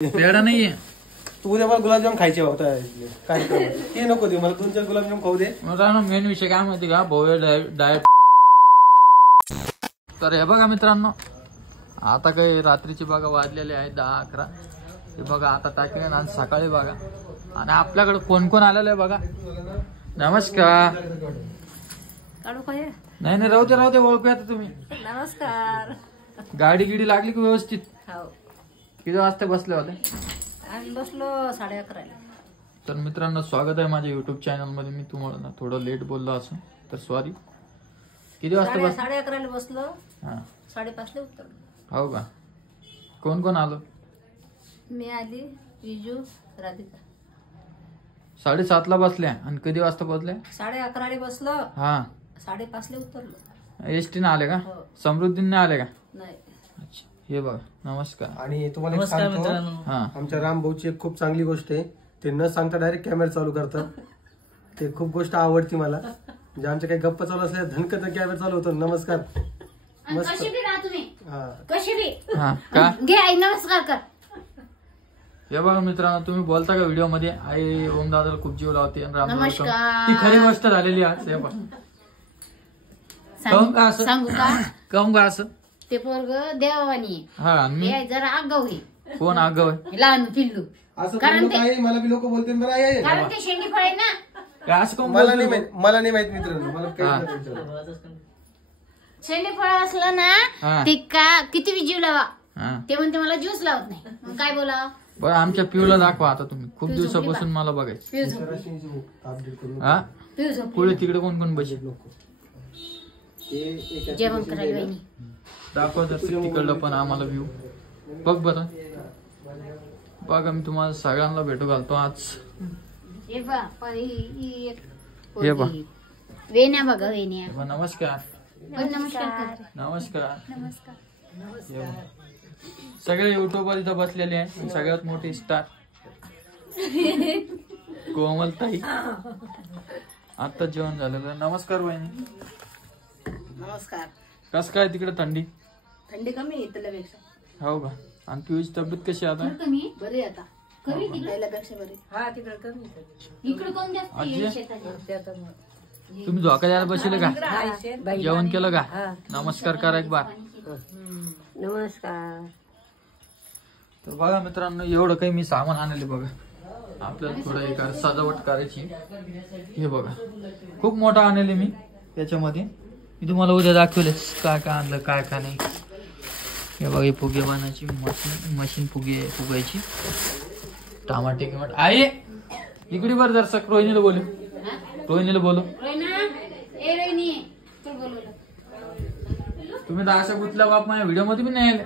पेढा नाहीये. तू उद्या मला गुलाबजाम खायचे होता काय ते नको दे मला 2-4 गुलाबजाम खाऊ दे. मित्रांनो मेन विषय काय माहिती का भव्य डाएट. तर हे बघा मित्रांनो आता काही रात्रीची बघा वाजलेले आहे 10-11. हे बघा आता टाकेल आणि सकाळी बघा आणि आपल्याकडे कोण कोण आलेलं आहे बघा. नमस्कार. काढू काय नाही राहू दे ओळखूया आता तुम्ही. नमस्कार. गाडी गिडी लागली की व्यवस्थित. हो किती वाजता बसले होते? आम्ही बसलो 11:30. तर मित्रांनो स्वागत आहे माझ्या युट्यूब चॅनल मध्ये. मी तुम्हाला थोडं लेट बोललो असं तर सॉरी. किती वाजता बस? 11:30 बसलो. हा 5:30 उतरलो. हो का. कोण कोण आलं? मी आली, विजू, राधिका. 7:30 बसल्या आणि कधी वाजता पोहोचल्या? 11:30 बसलो. हा 5:30 उतरलो. एसटी ने आले का? हो. समृद्धीने आले का? नाही. अच्छा हे बघा नमस्कार. आणि तुम्हाला एक सांगतो हा आमच्या राम भाऊची एक खूप चांगली गोष्ट आहे. ते न सांगता डायरेक्ट कॅमेरा चालू करतात. ते खूप गोष्ट आवडती मला. म्हणजे आमच्या काही गप्पा चालू असल्या धनकत कॅमेरा चालू होतो. नमस्कार. मस्त. कशी बी राहा तुम्ही. हा कशी बी हा का घे आई नमस्कार कर. हे बघा मित्रांनो तुम्ही बोलता का व्हिडिओ मध्ये आई ओम दादाला खूप जीव लावते आणि राम नमस्कार. ती खरी गोष्ट झालेली आज. हे बघा काहून का असं? सांगू का काहून का असं? ते पोरग देवानी हा आणि मी हे जरा आगाऊ आहे. कोण आगाव आहे? लहान पिल्लू. असं कारण बोललो काय मला बी लोक बोलते बरं आहे. कारण ते शेंडी फळ आहे ना. काय असं काहून मला नाही बोलतो? माहित मित्रांनो मला काही हा. नाही विचारलं. शेंडी फळ असलं ना हा. ते का किती बी जीव लावा हा ते म्हणते मला ज्यूस लावत नाही. मग काय बोला बरं आमच्या पिऊला दाखवा आता तुम्ही. खूप दिवसापासून मला बघायचं. पिऊ झोप अपडेट करून हा पिऊ झोप पुढे तिकडे कोण कोण बसेल जेवण करायला वहिनी. दाखवा तर तिकडलं पण आम्हाला व्ह्यू बघ बरं. बघा मी तुम्हाला सगळ्यांना भेटू घालतो आज. हे बा ही एक हे बा. पोरगी. वेण्या बघा वेण्या. हे बघ, नमस्कार पण नमस्कार कर. नमस्कार. नमस्कार. हे बघ. सगळे युट्यूबर इथं बसलेले आहे आणि सगळ्यात मोठी स्टार कोमल ताई. आता जेवण झालेलं. नमस्कार वहिनी. नमस्कार. कस काय तिकडे थंडी? थंडी कमी आहे इथल्यापेक्षा. हो का. आणि पिऊची तब्येत कशी आता? कमी बरी आता. कमी तिकडल्यापेक्षा बरी. हा तिकडे कमी. इकडे कोण जास्त आजी? आहे शेतात. तुम्ही झोका द्यायला बसले का? जेवण केलं का? नमस्कार करा एक बार. नमस्कार. तर बघा मित्रांनो एवढं काही मी सामान आणले बघा. आपल्याला थोडं एक सजावट करायची. हे बघा खूप मोठं आणले मी. त्याच्यामध्ये मी तुम्हाला उद्या दाखवले काय काय आणलं काय काय नाही. हे बघा फुगे बनायची मशीन फुगायची. टमाटे किंमत आहे इकडे बरं जर रोहिणीला बोलू. रोहिणीला बोलू. तुम्ही तर अशा गुतल्या बाप माझ्या व्हिडिओ मध्ये बी नाही आले.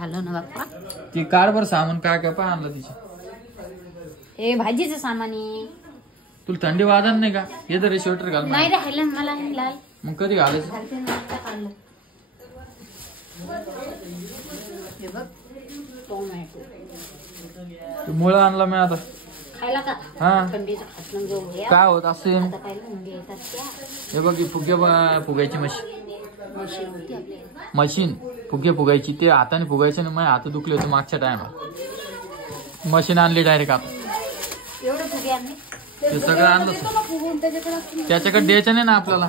आलो ना बाप्पा. ती कारभर सामान काय काय पण आणलं तिचं. हे भाजीचं सामान आहे. तुला थंडी वाजत नाही का? हे तरी स्वेटर घाल. नाही राहिलं मला लाल. मग कधी घालायचं? घालते ना आता काढलं. हे बघ टोमॅटो. मुळं आणला मी आता. खायला का? हा थंडीचं खात घेऊन घ्या. काय होत असे? आता काय मुंगे येतात त्या. हे बघ फुगायची मशीन. मशीन होती आपल्याला. मशीन फुगायची. ते हाताने फुगायचे ना. माझे हात दुखले होते मागच्या टायमाला. मशीन आणली डायरेक्ट आता. एवढं फुगे आणले. ते सगळं आणलं. फुगून त्याच्याकडे त्याच्याकडे द्यायचं नाही ना आपल्याला.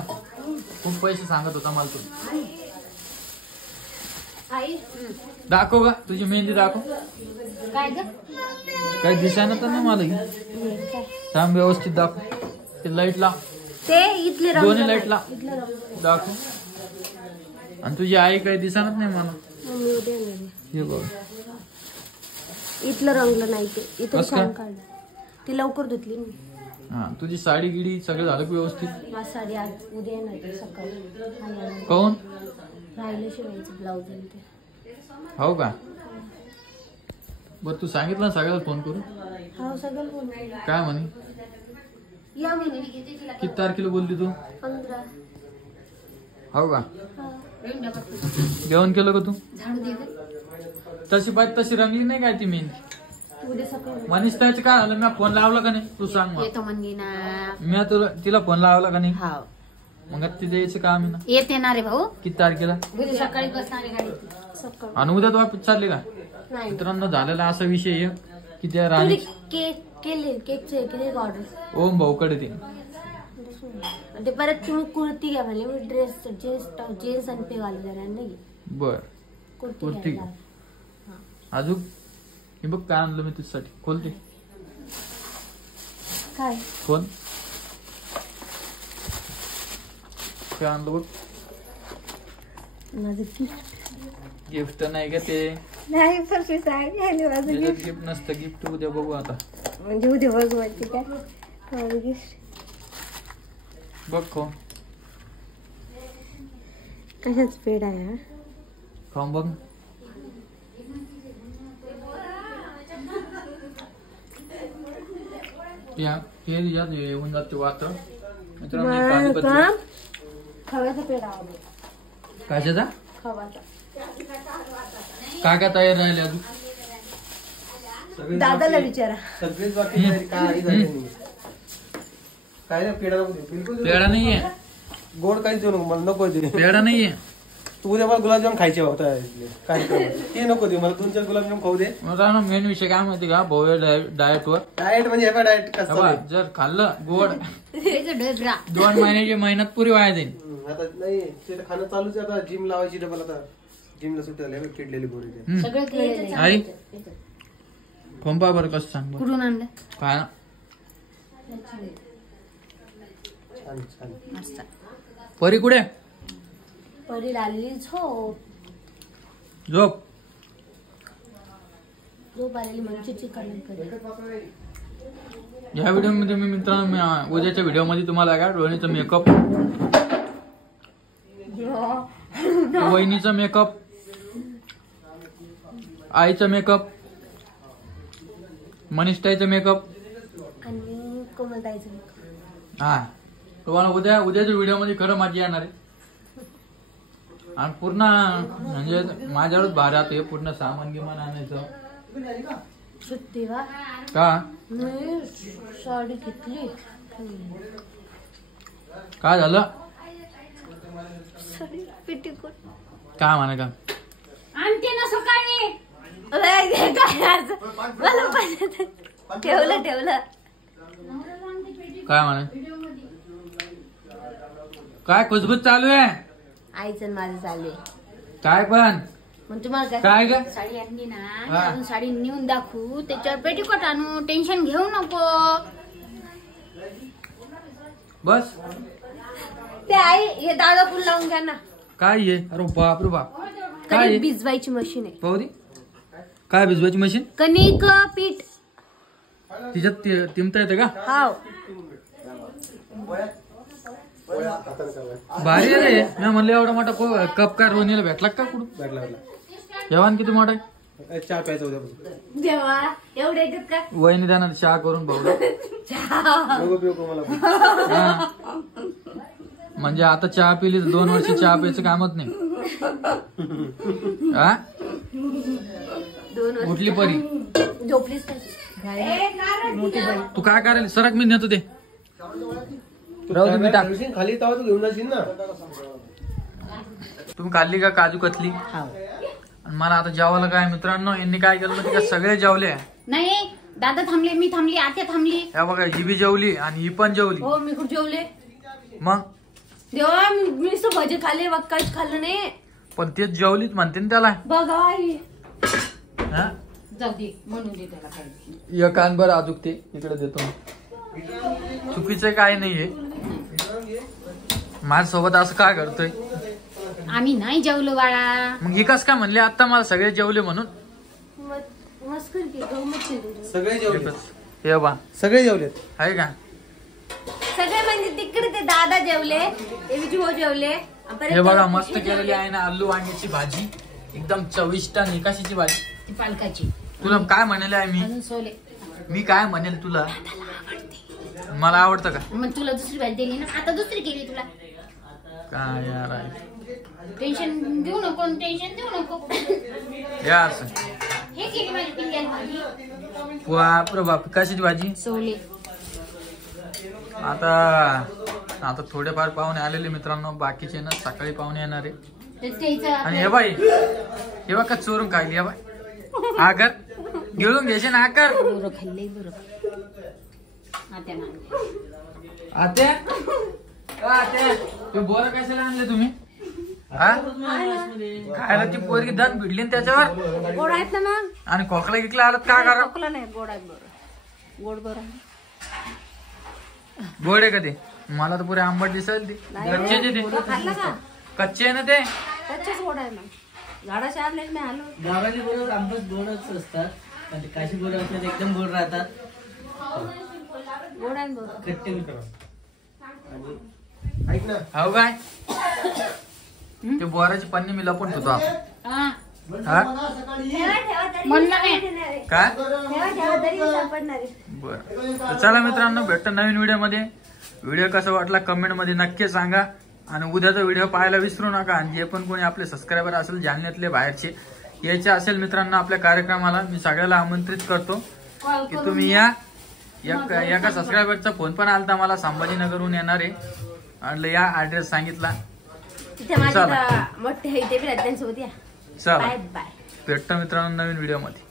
खूप पैसे सांगत होता मला तू. आई दाखव का तुझी मेहंदी दाखव. काय ग? काही दिसायला तर नाही मला ही. थांब व्यवस्थित दाखव. ते लाईट लाव. ते इथले रंग. दोन्ही लाईट लाव. दाखव. आणि तुझी आई काही दिसणार नाही मला. हे बघ इथलं रंगलं नाही ते. इथं कसं काय? छान काढलं. ती लवकर धुतली मी. हा तुझी साडी गिडी सगळं झालं का व्यवस्थित? माझी साडी आज उद्या येणार सकाळी. कोण राहिलं शिवायचं ब्लाऊज ते. हो का. बर तू सांगितलं ना सगळ्याला फोन करू. हो सगळं बोल. काय म्हणे? या म्हणे. किती तारखेला बोलली तू? 15. हो का. हा. जेवण केलं का तू? झाडू दे गं. तशी बाई तशी रंगली नाही काय ती मेहंदी? उद्या सकाळी मनीष त्याचं काय झालं? मी फोन लावला का नाही तू सांग मला. येतो म्हणली ना. मी तिला फोन लावला का नाही? हा मग आता तिथे यायचं काम आहे ना. येते ना रे भाऊ. किती तारखेला? उद्या सकाळी बसणार गाडी. सकाळी. आणि उद्या तू वापस चालली का? नाही मित्रांनो झालेला असा विषय आहे की त्या राणी केक केले केकचे केक ऑर्डर ओम भाऊकडे ते ते परत तुम्ही कुर्ती घ्या म्हणले मी ड्रेस जीन्स आणि पे घालू जरा नाही बर कुर्ती कुर्ती घ्यायला. अजून हे बघ काय आणलं मी तुझ्यासाठी खोलते काय कोण काय आणलं बघ माझं गिफ्ट नाही का ते नाही पण मी सांगितलं माझं त्याच्यात गिफ्ट नसतं गिफ्ट उद्या बघू आता म्हणजे उद्या बघू वाटते काय माझं gift. बघ कोण कशाच पेड आहे हा? खाऊन बघ ते यात येऊन जाते वात्र मित्रांनो ही काजू कतली. मला खव्याचा पेड आवडतो कशाचा खवाचा काय काय तयार राहिले अजून सगळेच दादाला बाकी- विचारा सगळेच बाकी तयारी काही झाली नाही. काय नाही पेढा नको देऊ. बिलकुल देऊ पेढा नाहीये नको. गोड काहीच देऊ नको मला नको ते पेढा नाहीये तू उद्या मला गुलाबजाम खायचे होता कार्यक्रम ते नको देऊ मला 2-4 गुलाबजाम खाऊ दे. मित्रांनो मेन विषय काय माहिती का भाऊ डाएट वर डाएट म्हणजे हे डाएट कसं बाबा, आहे? जर खाल्लं गोड ढोबरा 2 महिन्याची मेहनत पुरी वाया जाईल आता नाही ते तर खाणं चालूच आहे. आता जिम लावायची डबल आता जिमला सुट्टी झाली किडलेली बोरी ते. हम्म. सगळं केलेलं आहे. आई पंपा बरं कसं सांग बरं. कुठून आणलं काय ना छान छान मस्त परी कुठे परी आलेली झोप झोप झोप आलेली म्हणजे चिकन या व्हिडिओ मध्ये मी मित्रांनो उद्याच्या व्हिडिओ मध्ये तुम्हाला काय रोहिणीचा मेकअप वहिनीचा मेकअप आईचा मेकअप मनीषताईचा मेकअप आणि कोमलताईचं हा तुम्हाला उद्याच्या व्हिडिओ मध्ये खरं माझी येणार आहे आणि पूर्ण म्हणजे माझ्यावरच भारात हे पूर्ण सामान गिमान आणायचं सुट्टी वा का मी साडी घेतली काय झालं साडी पेटीकोट काय म्हणा का आणते ना सकाळी काय आज? मला पण ठेवलं काय म्हणा काय कुजबूज चालू आहे आईचं माझं चालू आहे काय पण मग तुम्हाला काय ग साडी आणली ना हा. अजून साडी नेऊन दाखवू त्याच्यावर पेटीकोट आणू टेन्शन घेऊ नको बस ते आई हे दादा फुल लावून घ्या ना काय ये अरे बाप रे बाप काय कणिक आहे? भिजवायची मशीन आहे पाहू दे काय भिजवायची मशीन कणिक पीठ तिच्यात तिमता येतं का हाव भारी आहे रे मी म्हणलं एवढा मोठा कप काय रोनीला भेटला का कुठून भेटला जेवण किती मोठा आहे चहा प्यायचा उद्यापासून जेव्हा एवढे येतात का वहिनी देणार चहा करून भाऊ नको पिऊ का मला म्हणजे आता चहा पिली तर 2 वर्ष चहा प्यायचं कामच नाही हा 2 वर्ष उठली परी झोपलीच मोठी बाई तू काय करायला सरक मी नेतो ते राहू दे मी टाक खाली तेव्हा तू घेऊन जाशील ना. तुम्ही खाल्ली का काजू कतली आणि मला आता जेवायला काय मित्रांनो यांनी काय केलं माहिती का सगळे जेवले नाही दादा थांबले मी थांबली आत्या थांबली या बघा ही बी जेवली आणि ही पण जेवली हो मी कुठे जेवले मग देवा मी नुसतं भजे खाल्ले बघ काहीच खाल्लं नाही पण तेच जेवलीच म्हणते ना त्याला बघा आई. हा जाऊ दे म्हणून दे त्याला काही या कान बरं अजूक ते इकडे देतो चुकीचं काय नाहीये माझ्यासोबत असं काय करतोय आम्ही नाही जेवलो बाळा मग ही कस काय म्हणले आता मला सगळे जेवले म्हणून मस्कर की गंमत सगळे जेवले हे बा सगळे जेवलेत आहे का सगळे म्हणजे तिकडे ते दादा जेवले ते विजू जेवले आणि परत हे बघा मस्त केलेली आहे ना आलू वांग्याची भाजी एकदम चविष्ट आणि कशाची भाजी ती पालकाची तुला काय म्हणाले आहे मी अजून सोले मी काय म्हणेल तुला मला आवडतं का मग तुला दुसरी भाजी दिली ना आता दुसरी केली तुला काय यार आहे टेन्शन देऊ नको टेन्शन देऊ नको या असं हे केली माझी पिंग्याला भाजी बापरे बाप कशाची भाजी सोले आता थोडेफार पाहुणे आलेले मित्रांनो बाकीचे ना सकाळी पाहुणे येणार आहे तर त्याचं आणि हे बाई हे बघ का चोरून खायली हे बाई आकर गिळून घ्यायचे ना आकर. बरं खाल्ले बरं. आता नाही. आत्या आत्या ते बोर कशाला आणले तुम्ही? हा खायला ती पोरगी दन भिडली ना त्याच्यावर. गोड आहेत ना मग. आणि खोकला गिकला आला काय करा? खोकला नाही गोड आहेत बरं. गोड बरं. गोड आहे का ते? मला तर पुरे आंबट दिसेल ते. कच्चे ते खाल्ला का? कच्चे आहे ना ते. त्याच्याच गोड आहे मग. झाडाच्या आपल्या मी आलो. गावाली बरोबर आंबट गोडच असतात आणि काशी गोड असतात एकदम गोड राहतात. गोड आहे बरं. खट्टे ऐक ना हो काय ते बोराची पन्नी मी लपून ठेवतो आपण. हा. हा म्हणलं नाही. काय तरी सापडणार आहे. बर. तर चला मित्रांनो भेटतो नवीन व्हिडिओ मध्ये. व्हिडिओ कसा वाटला कमेंट मध्ये नक्की सांगा. आणि उद्याचा व्हिडिओ पाहायला विसरू नका. आणि जे पण कोणी आपले सबस्क्रायबर असेल जालन्यातले बाहेरचे यायचे असेल मित्रांनो आपल्या कार्यक्रमाला मी सगळ्याला आमंत्रित करतो की तुम्ही या. एका सबस्क्रायबरचा फोन पण आलता मला संभाजीनगरहून येणार आहे. म्हटलं या ऍड्रेस सांगितला. तिथे माझे मोठे आहे ते बी त्यांच्यासोबत या. चला बाय बाय. भेटतो मित्रांनो नवीन व्हिडिओ मध्ये.